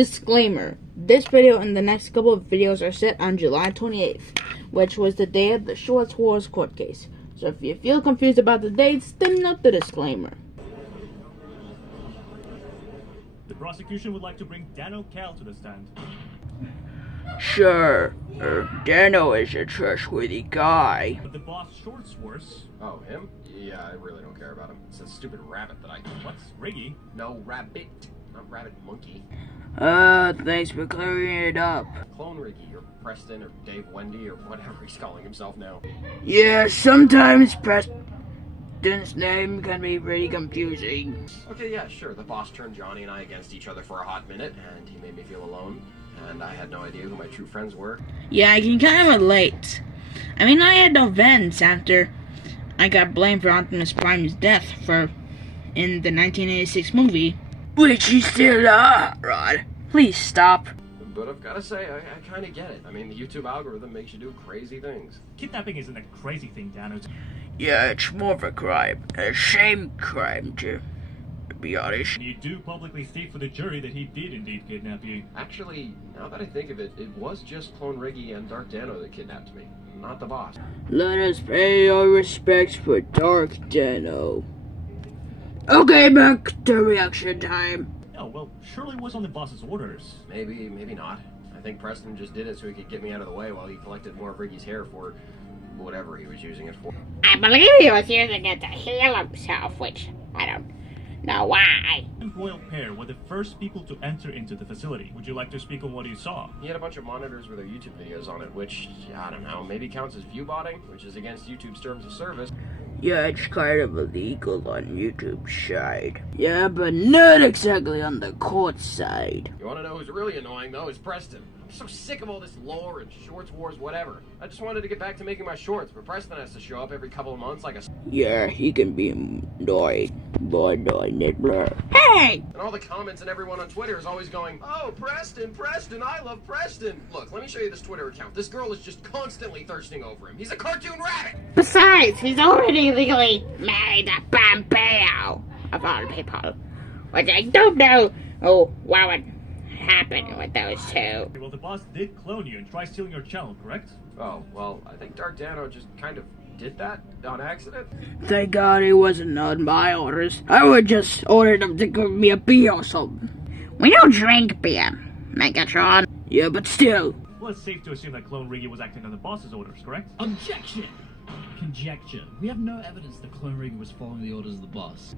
Disclaimer. This video and the next couple of videos are set on July 28th, which was the day of the Shockwave court case. So if you feel confused about the dates, then note the disclaimer. The prosecution would like to bring Dano Cal to the stand. Sure, Dano is a trustworthy guy. But the boss shorts worse. Oh, him? Yeah, I really don't care about him. It's a stupid rabbit that I... What's Riggy? No, rabbit. Not rabbit, monkey. Thanks for clearing it up. Clone Riggy, or Preston, or Dave Wendy, or whatever he's calling himself now. Yeah, sometimes Preston's name can be pretty confusing. Okay, yeah, sure. The boss turned Johnny and I against each other for a hot minute, and he made me feel alone. And I had no idea who my true friends were. Yeah, I can kind of relate. I mean, I had no vents after I got blamed for Optimus Prime's death in the 1986 movie. Which you still are, Rod. Please stop. But I've got to say, I kind of get it. I mean, the YouTube algorithm makes you do crazy things. Kidnapping isn't a crazy thing, Dano. Yeah, it's more of a crime. A shame crime, to be honest. You do publicly state for the jury that he did indeed kidnap you. Actually, now that I think of it, it was just Clone Riggy and Dark Dano that kidnapped me, not the boss. Let us pay our respects for Dark Dano. Okay, back to reaction time. Oh, well, surely it was on the boss's orders. Maybe, maybe not. I think Preston just did it so he could get me out of the way while he collected more of Riggy's hair for whatever he was using it for. I believe he was using it to heal himself, which I don't know why. The royal pair were the first people to enter into the facility. Would you like to speak on what you saw? He had a bunch of monitors with their YouTube videos on it, which, I don't know, maybe counts as view-botting, which is against YouTube's terms of service. Yeah, it's kind of illegal on YouTube's side. Yeah, but not exactly on the court side. You want to know who's really annoying, though, is Preston. I'm so sick of all this lore and shorts wars, whatever. I just wanted to get back to making my shorts, but Preston has to show up every couple of months like a... Yeah, he can be annoyed. Hey! And all the comments and everyone on Twitter is always going, "Oh, Preston, Preston, I love Preston." Look, let me show you this Twitter account. This girl is just constantly thirsting over him. He's a cartoon rabbit! Besides, he's already legally married to Pompeo, of all people. Which I don't know what would happen with those two. Well, the boss did clone you and try stealing your channel, correct? Oh, well, I think Dark Dano just kind of did that on accident. Thank God it wasn't on my orders. I would just order them to give me a beer or something. We don't drink beer, Megatron. Yeah, but still. Well, it's safe to assume that Clone Riggy was acting on the boss's orders, correct? Objection! Conjecture. We have no evidence that Clone Riggy was following the orders of the boss.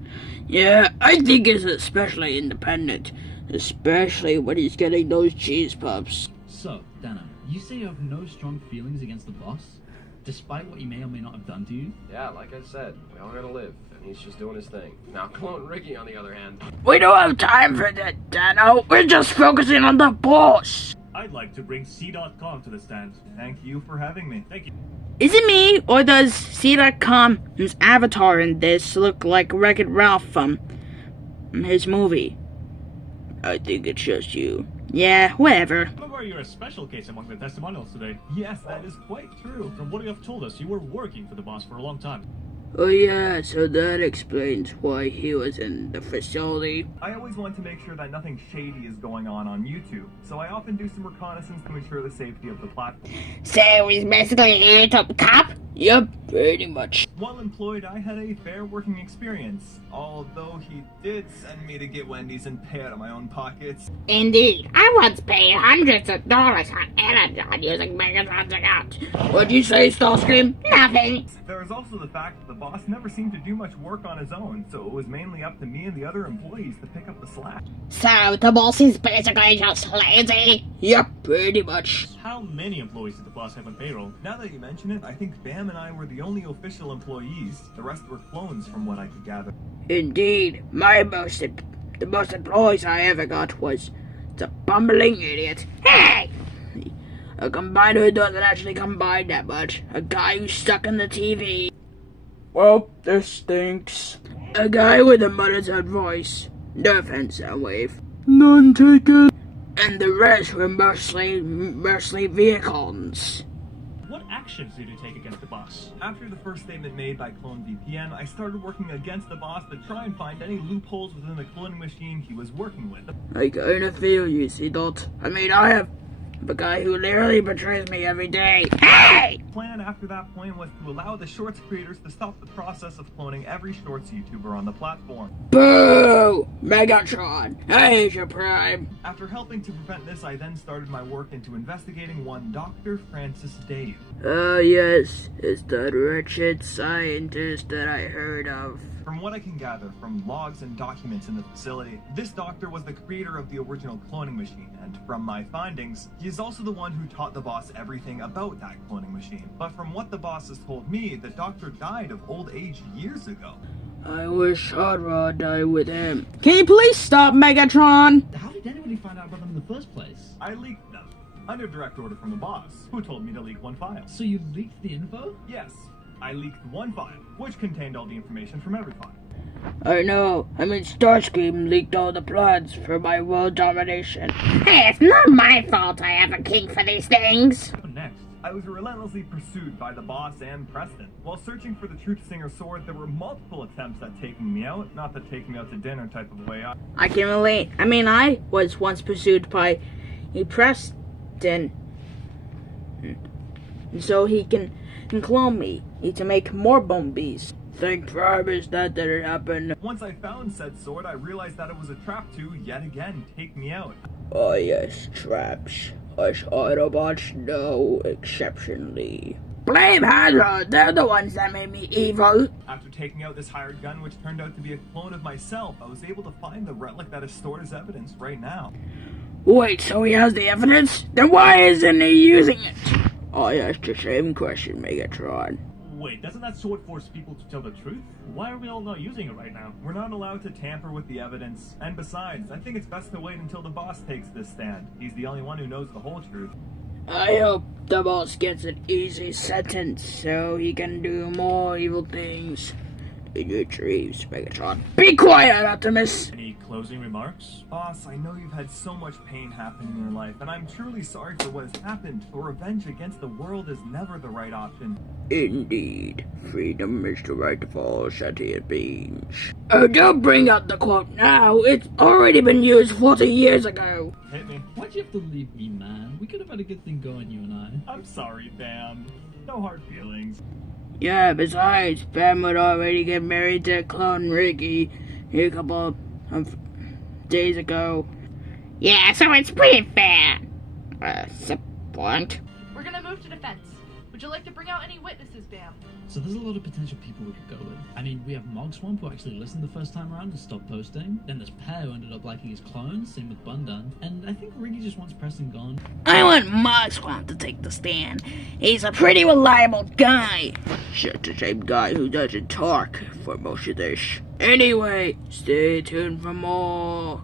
Yeah, I think he's especially independent. Especially when he's getting those cheese puffs. So, Dano, you say you have no strong feelings against the boss? Despite what he may or may not have done to you? Yeah, like I said, we all gotta live, and he's just doing his thing. Now, Clone Riggy, on the other hand... We don't have time for that, Dano. We're just focusing on the boss. I'd like to bring C.com to the stand. Thank you for having me. Thank you. Is it me, or does C.com's avatar in this look like Wreck-It Ralph from his movie? I think it's just you. Yeah, whatever. However, you're a special case among the testimonials today. Yes, that is quite true. From what you have told us, you were working for the boss for a long time. Oh yeah, so that explains why he was in the facility. I always want to make sure that nothing shady is going on YouTube, so I often do some reconnaissance to ensure the safety of the platform. So he's basically a YouTube cop? Yep, pretty much. While employed, I had a fair working experience, although he did send me to get Wendy's and pay out of my own pockets. Indeed. I once paid hundreds of dollars on Amazon using Megatron's account. What'd you say, Starscream? Nothing. There is also the fact that the boss never seemed to do much work on his own, so it was mainly up to me and the other employees to pick up the slack. So the boss is basically just lazy? Yep, pretty much. How many employees did the boss have on payroll? Now that you mention it, I think Bam and I were the only official employees. The rest were clones from what I could gather. Indeed, the most employees I ever got was the bumbling idiot. Hey! A combiner who doesn't actually combine that much. A guy who's stuck in the TV. Well, this stinks. A guy with a monotone voice. No offense, Shockwave. None taken. And the rest were mostly vehicles. What actually actions did you take against the boss? After the first statement made by Clone VPN, I started working against the boss to try and find any loopholes within the cloning machine he was working with. I kinda feel you, see that? I mean, I have a guy who literally betrays me every day. Hey! The plan after that point was to allow the Shorts creators to stop the process of cloning every Shorts YouTuber on the platform. Boo! Megatron, I hate your prime. After helping to prevent this, I then started my work into investigating one Dr. Francis Dave. Yes, it's that wretched scientist that I heard of. From what I can gather from logs and documents in the facility, this doctor was the creator of the original cloning machine, and from my findings, he is also the one who taught the boss everything about that cloning machine. But from what the boss has told me, the doctor died of old age years ago. I wish Hot Rod died with him. Can you please stop, Megatron? How did anybody find out about them in the first place? I leaked them, under direct order from the boss, who told me to leak one file. So you leaked the info? Yes, I leaked one file, which contained all the information from every file. I know. I mean, Starscream leaked all the plans for my world domination. Hey, it's not my fault I have a kink for these things. What next? I was relentlessly pursued by the boss and Preston. While searching for the Truth Singer sword, there were multiple attempts at taking me out. Not the take me out to dinner type of way. I can relate. I mean, I was once pursued by a Preston, so he can clone me to make more bone bees. Thank promise that didn't happen. Once I found said sword, I realized that it was a trap to, yet again, take me out. Oh yes, traps. Us Autobots know exceptionally. Blame Hydra, they're the ones that made me evil. After taking out this hired gun, which turned out to be a clone of myself, I was able to find the relic that is stored as evidence right now. Wait, so he has the evidence? Then why isn't he using it? I asked the same question, Megatron. Wait, doesn't that sword force people to tell the truth? Why are we all not using it right now? We're not allowed to tamper with the evidence, and besides, I think it's best to wait until the boss takes this stand. He's the only one who knows the whole truth. I hope the boss gets an easy sentence so he can do more evil things. In your dreams, Megatron. Be quiet, Optimus! Any closing remarks? Boss, I know you've had so much pain happen in your life, and I'm truly sorry for what has happened, but revenge against the world is never the right option. Indeed, freedom is the right of all sentient beings. Oh, don't bring up the quote now. It's already been used 40 years ago. Hit me. Why'd you have to leave me, man? We could have had a good thing going, you and I. I'm sorry, Bam. No hard feelings. Yeah, besides, Bam would already get married to clone Ricky a couple of days ago. Yeah, so it's pretty fair. Blunt. We're gonna move to defense. Would you like to bring out any witnesses, Bam? So there's a lot of potential people we could go with. I mean, we have Mogswamp, who actually listened the first time around and stopped posting. Then there's Pear, who ended up liking his clones, same with Bundan. And I think Riggy just wants Preston gone. I want Mogswamp to take the stand. He's a pretty reliable guy. Just the same guy who doesn't talk for most of this. Anyway, stay tuned for more.